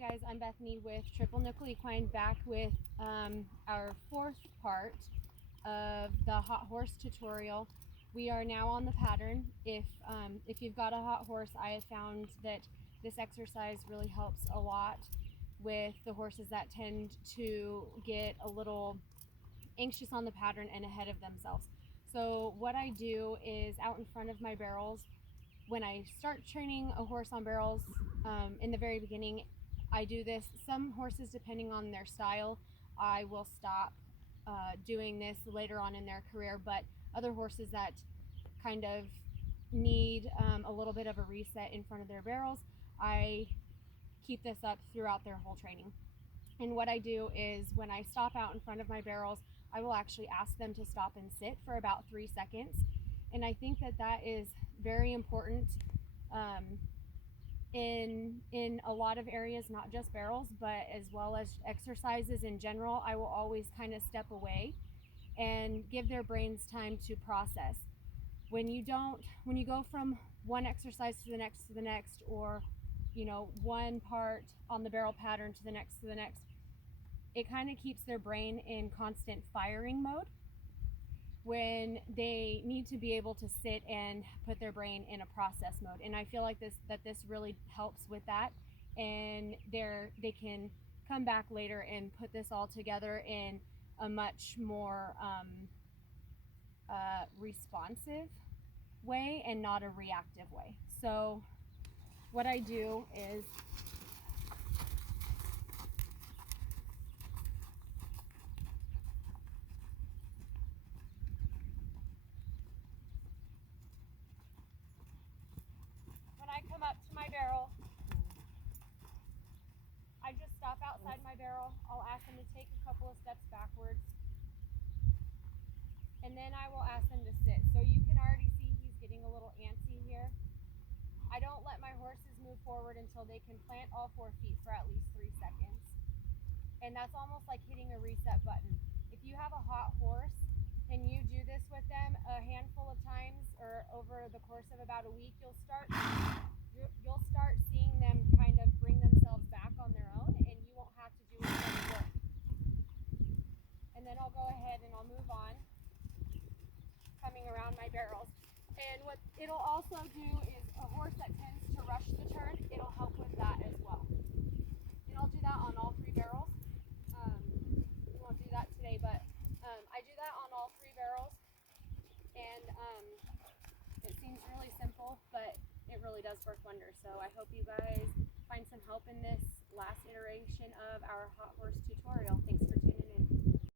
Hi guys, I'm Bethany with Triple Nickel Equine, back with our fourth part of the hot horse tutorial. We are now on the pattern. If you've got a hot horse, I have found that this exercise really helps a lot with the horses that tend to get a little anxious on the pattern and ahead of themselves. So what I do is out in front of my barrels, when I start training a horse on barrels, in the very beginning, I do this. Some horses, depending on their style, I will stop doing this later on in their career, but other horses that kind of need a little bit of a reset in front of their barrels, I keep this up throughout their whole training. And what I do is when I stop out in front of my barrels, I will actually ask them to stop and sit for about 3 seconds. And I think that that is very important in a lot of areas, not just barrels, but as well as exercises in general. I will always kind of step away and give their brains time to process. When you go from one exercise to the next, or one part on the barrel pattern to the next, it kind of keeps their brain in constant firing mode when they need to be able to sit and put their brain in a process mode. And I feel like this really helps with that, and they can come back later and put this all together in a much more responsive way and not a reactive way. So what I do is when I come up to my barrel, I just stop outside my barrel. I'll ask them to take a couple of steps backwards, and then I will ask them to sit. So you can already see he's getting a little antsy here. I don't let my horses move forward until they can plant all 4 feet for at least 3 seconds. And that's almost like hitting a reset button. If you have a hot horse and you do this with them a handful of times or over the course of about a week, you'll start seeing them kind of bring themselves back on their own, and you won't have to do any work. And then I'll go ahead and I'll move on, coming around my barrels. And what it'll also do is a horse that tends to rush the turn, it'll help with that as well. And I'll do that on all 3 barrels. We won't do that today, but I do that on all 3 barrels. And it seems really simple, but it really does work wonders. So I hope you guys find some help in this last iteration of our hot horse tutorial.